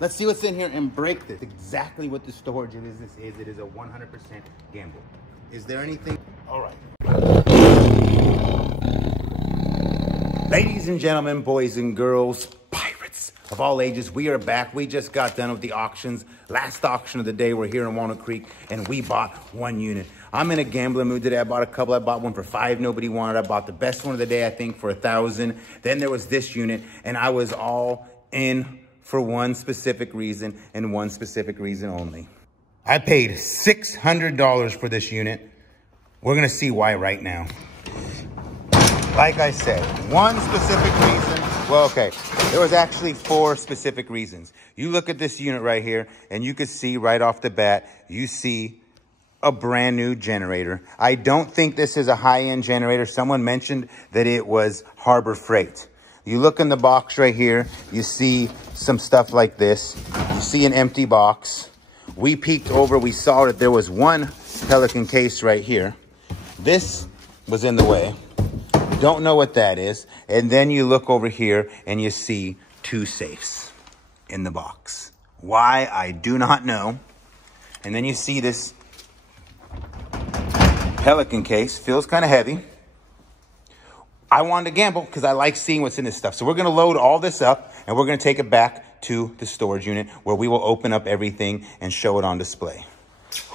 Let's see what's in here and break this. Exactly what the storage is. This is. It is a 100% gamble. Is there anything? All right. Ladies and gentlemen, boys and girls, pirates of all ages, we are back. We just got done with the auctions. Last auction of the day. We're here in Walnut Creek, and we bought one unit. I'm in a gambling mood today. I bought a couple. I bought one for $5. Nobody wanted. I bought the best one of the day, I think, for $1,000. Then there was this unit, and I was all in for one specific reason and one specific reason only. I paid $600 for this unit. We're going to see why right now. Like I said, one specific reason. Well, okay, there was actually 4 specific reasons. You look at this unit right here, and you can see right off the bat, you see a brand new generator. I don't think this is a high-end generator. Someone mentioned that it was Harbor Freight. You look in the box right here, you see some stuff like this. You see an empty box. We peeked over, we saw that there was one Pelican case right here. This was in the way. Don't know what that is. And then you look over here and you see 2 safes in the box. Why, I do not know. And then you see this Pelican case. Feels kind of heavy. I wanted to gamble because I like seeing what's in this stuff. So we're going to load all this up and we're going to take it back to the storage unit where we will open up everything and show it on display.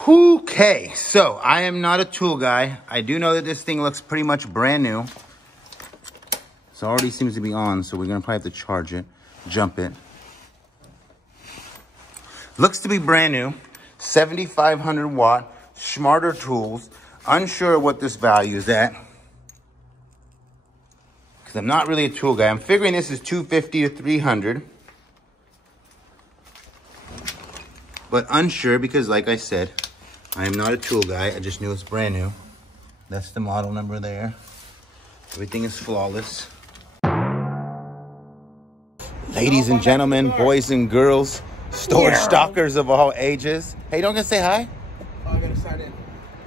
Okay, so I am not a tool guy. I do know that this thing looks pretty much brand new. So it already seems to be on, so we're going to probably have to charge it, jump it. Looks to be brand new. 7,500 watt, smarter tools. Unsure what this value is at. Because I'm not really a tool guy. I'm figuring this is 250 to 300. But unsure because, like I said, I am not a tool guy. I just knew it's brand new. That's the model number there. Everything is flawless. Ladies and gentlemen, boys and girls, storage stalkers of all ages. Hey, don't get to say hi? Oh, I gotta sign in.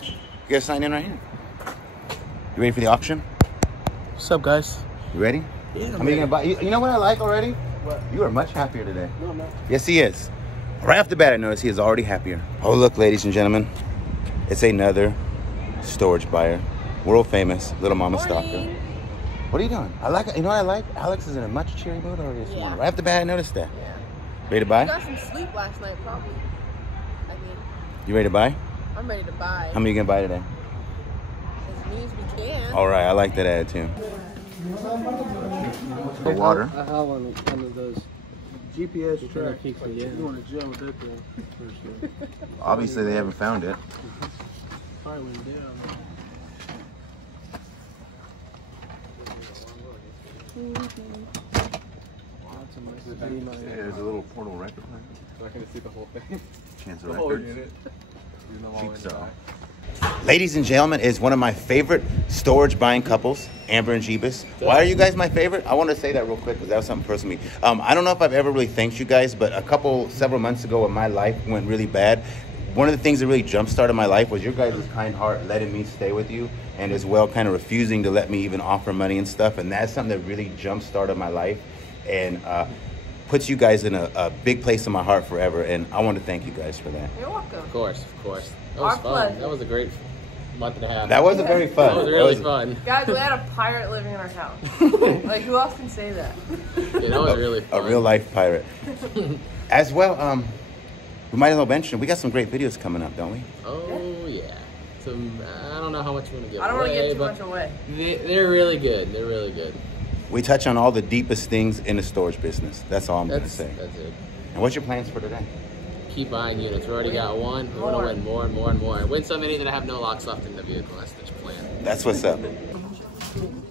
You gotta sign in right here. You ready for the auction? What's up, guys? You ready? Yeah. How many you gonna buy? You know what I like already? What? You are much happier today. No, I'm not. Yes, he is. Right off the bat, I noticed he is already happier. Oh, look, ladies and gentlemen. It's another storage buyer. World famous Little Mama Stalker. What are you doing? I like it. You know what I like? Alex is in a much cheery mood already this morning. Right off the bat, I noticed that. Yeah. Ready to buy? I got some sleep last night, probably. I mean, You ready to buy? I'm ready to buy. How many are you gonna buy today? As many as we can. All right, I like that attitude. The water. I have one of those GPS tracks. You want to jump with that thing for sure. Obviously, they haven't found it. Probably went down. There's a little portable record player. So I can see the whole thing. Chance The of whole records. unit. You know, all in So. that. Ladies and gentlemen, is one of my favorite storage buying couples, Amber and Jeebus. Why are you guys my favorite? I want to say that real quick because that was something personal to me. I don't know if I've ever really thanked you guys, but several months ago when my life went really bad, one of the things that really jump-started my life was your guys' kind heart letting me stay with you and as well kind of refusing to let me even offer money and stuff. And that's something that really jump-started my life and puts you guys in a big place in my heart forever. And I want to thank you guys for that. You're welcome. Of course, of course. That Our was fun. pleasure. That was a great month and a half. That was a very fun. That was really fun. Guys, we had a pirate living in our house. Like, who else can say that? Yeah, that was really fun. A real-life pirate. As well, we might as well mention, we got some great videos coming up, don't we? Oh, yeah. Some, I don't know how much you want to give I don't want to away, give too but much away. They're really good. They're really good. We touch on all the deepest things in the storage business. That's all I'm going to That's say. it. And what's your plans for today? Keep buying units. We already got one. We want to win more and more and more. And win so many that I have no locks left in the vehicle. That's the plan. That's what's up.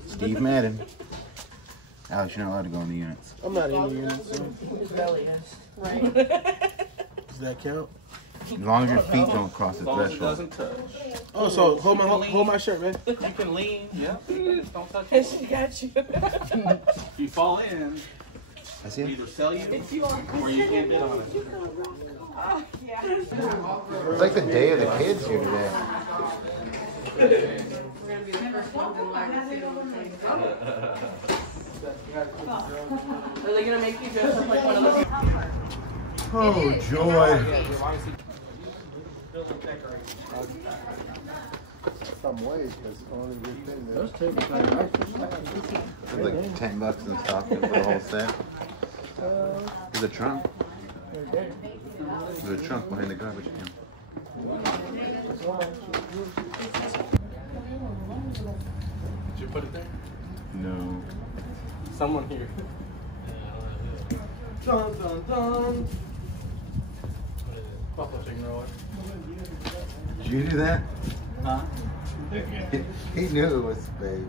Steve Madden. Alex, you're not allowed to go in the units. I'm not in the unit, so His belly is. Right. does that count? As long as your feet don't cross the threshold. doesn't touch. Oh, so hold my shirt, man. You can lean. Yeah. Just don't touch it. She got you. If you fall in, I see it. either sell you or you can't bid on it. It's like the day of the kids here today. We're going to be the first ones in line to see them. Are they going to make you dress up like one of those? Oh, joy. Some ways, that's the only good thing. Those tables are nice. It's like $10 in stock for the whole set. There's a trunk. There's a trunk behind the garbage can. Did you put it there? No. Someone here. Dun dun dun. Buffalo chicken roll. Did you do that? Huh? He knew it was fake.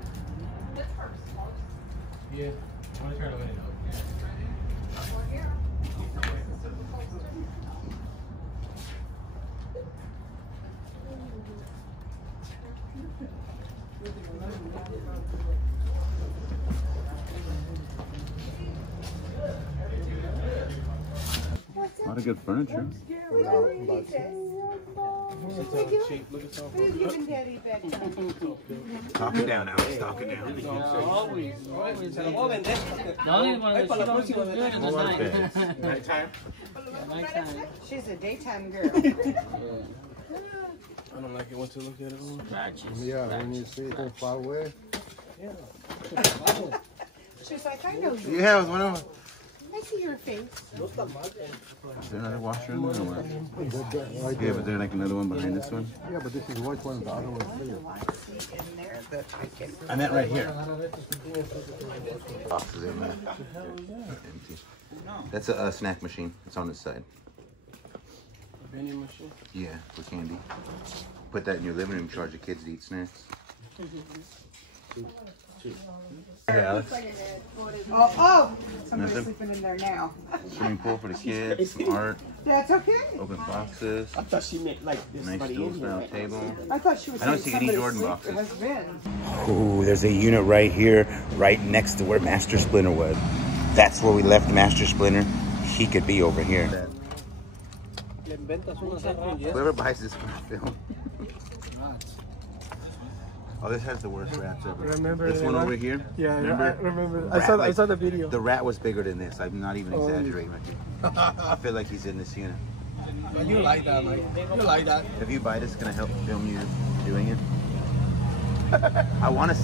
Yeah. I'm gonna try to win it. A lot of good furniture. Talk it down, Alex. Talk it down. Always. The only one that she don't do good in the night. Nighttime? Nighttime. She's a daytime girl. I don't like it once you look at it. Yeah, when you see it far away. She's like, I know you. Yeah, it was one of them. I see your face. Is there another washer in there or what? Yeah, but there's like another one behind this one. Yeah, but this is white one, the other one's clear. I meant right here. Boxes in there. Empty. That's a snack machine. It's on this side. Vending machine? Yeah, for candy. Put that in your living room. Charge the kids to eat snacks. Hey, Alex. Oh, somebody's Nothing? sleeping in there now. Swimming pool for the kids. Some art. That's okay. Open boxes. I thought she meant like this. Nice stool style table. I thought she was I don't saying see any somebody's Jordan sleep boxes. has been. Ooh, there's a unit right here, right next to where Master Splinter was. That's where we left Master Splinter. He could be over here. Whoever buys this film. Oh, this has the worst rats ever. Remember this one over here? Yeah, remember? I remember. Rat, I saw the video. The rat was bigger than this. I'm not even exaggerating. I feel like he's in this unit. You like that, Mike. You like that. If you buy this, can I help film you doing it? I want to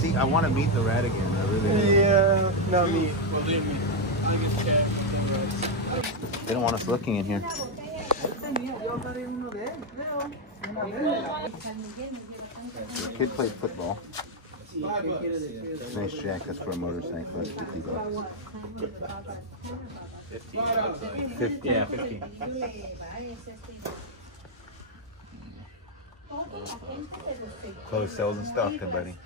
meet the rat again. I really do. Yeah, not me. Believe me. I get scared. They don't want us looking in here. The kid played football. Nice jacket for a motorcycle. That's $50. 50. Yeah, 50. Clothes sales and stuff, good buddy.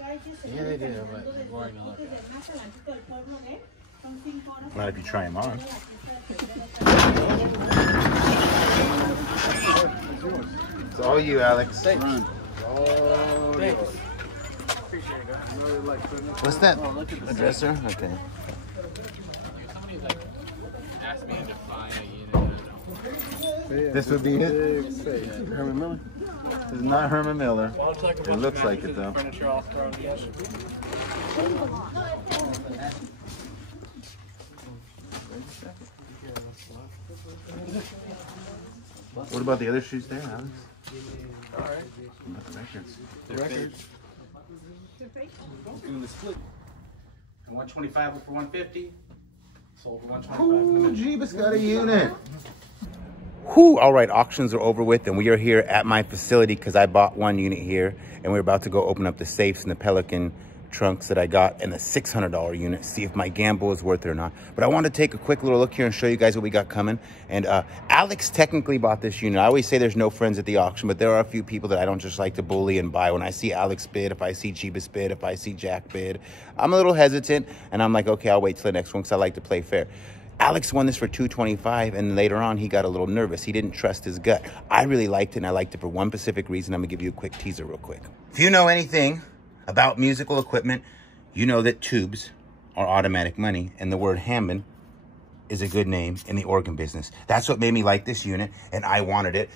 Yeah, they do, but why not? Not if you try them on. It's all you, Alex. Thanks. What's that? A dresser? Okay. This would be it? Herman Miller. This is not Herman Miller. It looks like it though. What about the other shoes there, Alex? Alright. What about the records? The records. Doing the split. 125 for 150. Sold for 125. Ooh, Jeebus got a unit. Whew, all right, auctions are over with, and we are here at my facility because I bought one unit here, and we're about to go open up the safes and the Pelican trunks that I got in the $600 unit, see if my gamble is worth it or not. But I want to take a quick little look here and show you guys what we got coming. And Alex technically bought this unit. I always say there's no friends at the auction, but there are a few people that I don't just like to bully and buy. When I see Alex bid, if I see Jeebus bid, if I see Jack bid, I'm a little hesitant, and I'm like, okay, I'll wait till the next one because I like to play fair. Alex won this for $225, and later on, he got a little nervous. He didn't trust his gut. I really liked it, and I liked it for one specific reason. I'm going to give you a quick teaser real quick. If you know anything about musical equipment, you know that tubes are automatic money, and the word Hammond is a good name in the organ business. That's what made me like this unit, and I wanted it.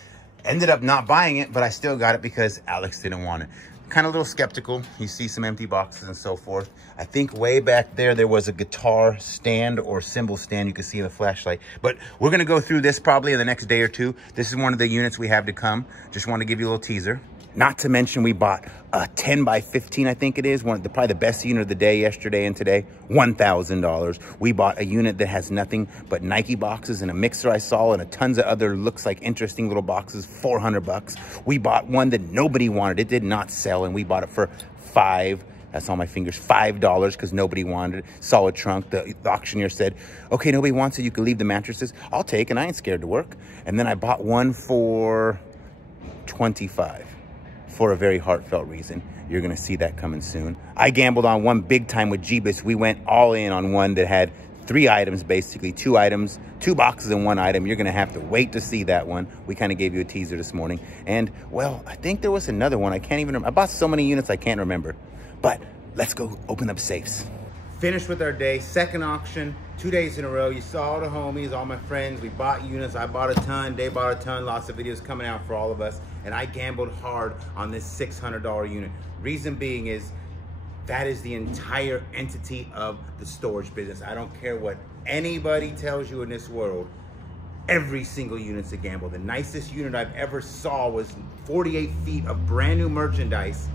Ended up not buying it, but I still got it because Alex didn't want it. kind of a little skeptical. You see some empty boxes and so forth. I think way back there was a guitar stand or cymbal stand you can see in the flashlight. But we're going to go through this probably in the next day or two. This is one of the units we have to come. Just want to give you a little teaser. Not to mention we bought a 10 by 15, I think it is. Probably the best unit of the day yesterday and today, $1,000. We bought a unit that has nothing but Nike boxes and a mixer I saw and a tons of other looks like interesting little boxes, 400 bucks. We bought one that nobody wanted. It did not sell, and we bought it for that's on my fingers, $5 because nobody wanted it. Solid trunk. The auctioneer said, okay, nobody wants it. You can leave the mattresses. I'll take it. I ain't scared to work. And then I bought one for $25. For a very heartfelt reason. You're gonna see that coming soon. I gambled on one big time with Jeebus. We went all in on one that had 3 items, basically 2 items, 2 boxes and 1 item. You're gonna have to wait to see that one. We kind of gave you a teaser this morning. And well, I think there was another one. I can't even remember. I bought so many units I can't remember. But let's go open up safes. Finished with our day, second auction, 2 days in a row. You saw all the homies, all my friends. We bought units. I bought a ton. They bought a ton. Lots of videos coming out for all of us. And I gambled hard on this $600 unit. Reason being is that is the entire entity of the storage business. I don't care what anybody tells you in this world. Every single unit's a gamble. The nicest unit I've ever saw was 48 feet of brand new merchandise.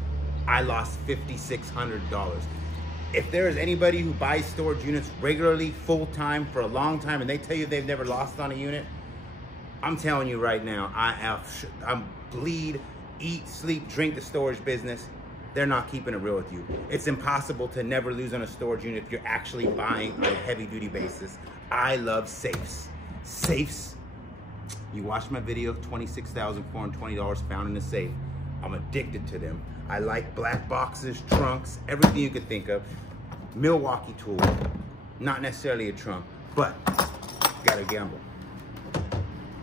I lost $5,600. If there is anybody who buys storage units regularly, full-time, for a long time, and they tell you they've never lost on a unit, I'm telling you right now, I'm bleed, eat, sleep, drink the storage business. They're not keeping it real with you. It's impossible to never lose on a storage unit if you're actually buying on a heavy-duty basis. I love safes. Safes, you watched my video, $26,420 found in a safe. I'm addicted to them. I like black boxes, trunks, everything you could think of. Milwaukee tool, not necessarily a trunk, but gotta gamble.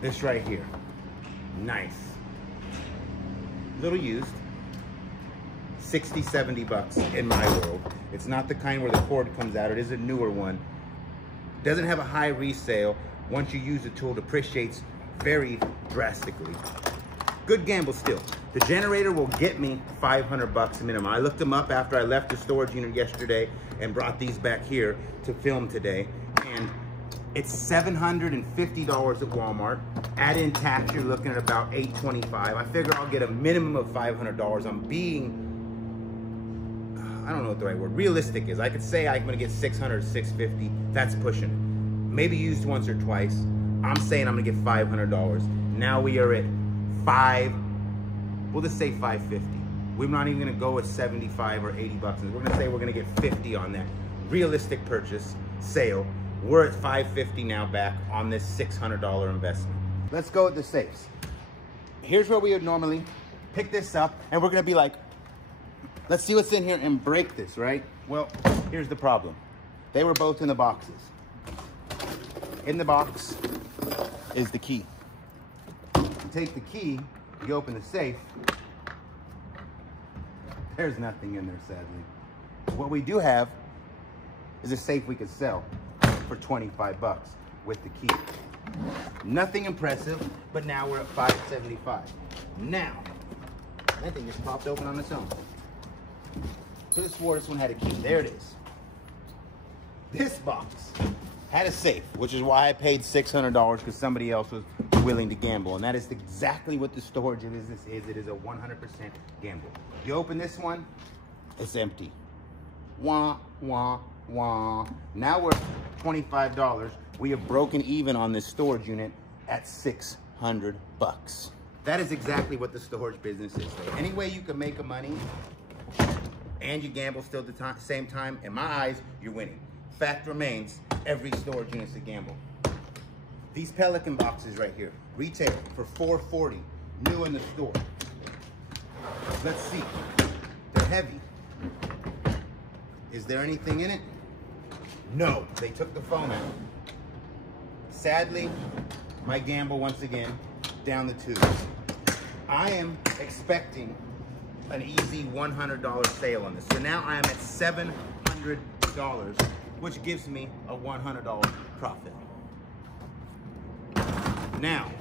This right here, nice. Little used, 60, 70 bucks in my world. It's not the kind where the cord comes out, it is a newer one. Doesn't have a high resale. Once you use the tool, it depreciates very drastically. Good gamble still. The generator will get me 500 bucks minimum. I looked them up after I left the storage unit yesterday and brought these back here to film today. And it's $750 at Walmart. Add in tax, you're looking at about $825. I figure I'll get a minimum of $500. I'm being, I don't know what the right word, realistic is. I could say I'm gonna get $600, $650. That's pushing it. Maybe used once or twice. I'm saying I'm gonna get $500. Now we are at we'll just say $550. We're not even gonna go with 75 or 80 bucks. We're gonna say we're gonna get 50 on that. Realistic purchase, sale. We're at $550 now back on this $600 investment. Let's go with the safes. Here's where we would normally pick this up and we're gonna be like, let's see what's in here and break this, right? Well, here's the problem. They were both in the boxes. In the box is the key. You take the key, you open the safe, there's nothing in there, sadly. What we do have is a safe we could sell for 25 bucks with the key. Nothing impressive, but now we're at $575. Now, that thing just popped open on its own. So this one had a key, there it is. This box had a safe, which is why I paid $600 because somebody else was willing to gamble. And that is exactly what the storage business is. It is a 100% gamble. You open this one, it's empty. Wah, wah, wah. Now we're $25. We have broken even on this storage unit at 600 bucks. That is exactly what the storage business is. So any way you can make a money and you gamble still at the same time, in my eyes, you're winning. Fact remains, every storage unit's a gamble. These Pelican boxes right here, retail for $440, new in the store. Let's see, they're heavy. Is there anything in it? No, they took the foam out. Sadly, my gamble once again, down the tubes. I am expecting an easy $100 sale on this. So now I am at $700, which gives me a $100 profit. Now,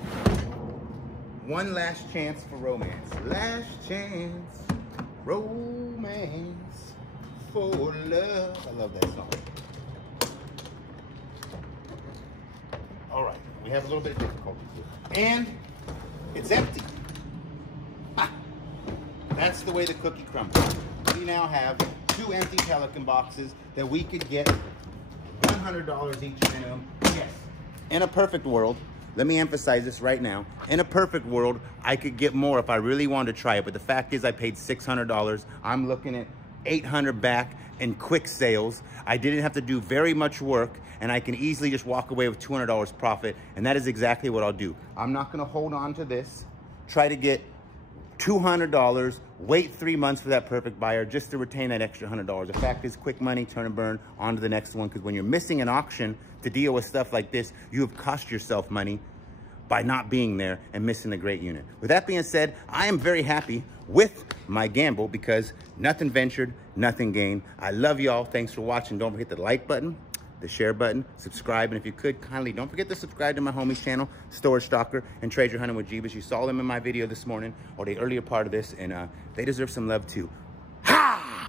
one last chance for romance. Last chance Romance for love. I love that song. All right, we have a little bit of difficulty here. And it's empty. Ah, that's the way the cookie crumbles. We now have 2 empty Pelican boxes that we could get $100 each minimum. Yes. In a perfect world, let me emphasize this right now. In a perfect world, I could get more if I really wanted to try it. But the fact is I paid $600. I'm looking at $800 back in quick sales. I didn't have to do very much work, and I can easily just walk away with $200 profit. And that is exactly what I'll do. I'm not gonna hold on to this, try to get $200, wait 3 months for that perfect buyer just to retain that extra $100. The fact is, quick money, turn and burn, on to the next one. Because when you're missing an auction to deal with stuff like this, you have cost yourself money by not being there and missing a great unit. With that being said, I am very happy with my gamble because nothing ventured, nothing gained. I love y'all. Thanks for watching. Don't forget the like button, the share button, subscribe, and if you could, kindly don't forget to subscribe to my homie's channel, Storage Stalker and Treasure Hunting with Jeebus. You saw them in my video this morning or the earlier part of this, and they deserve some love too. Ha!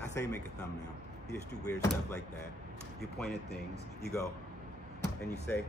That's how you make a thumbnail. You just do weird stuff like that. You point at things, you go, and you say,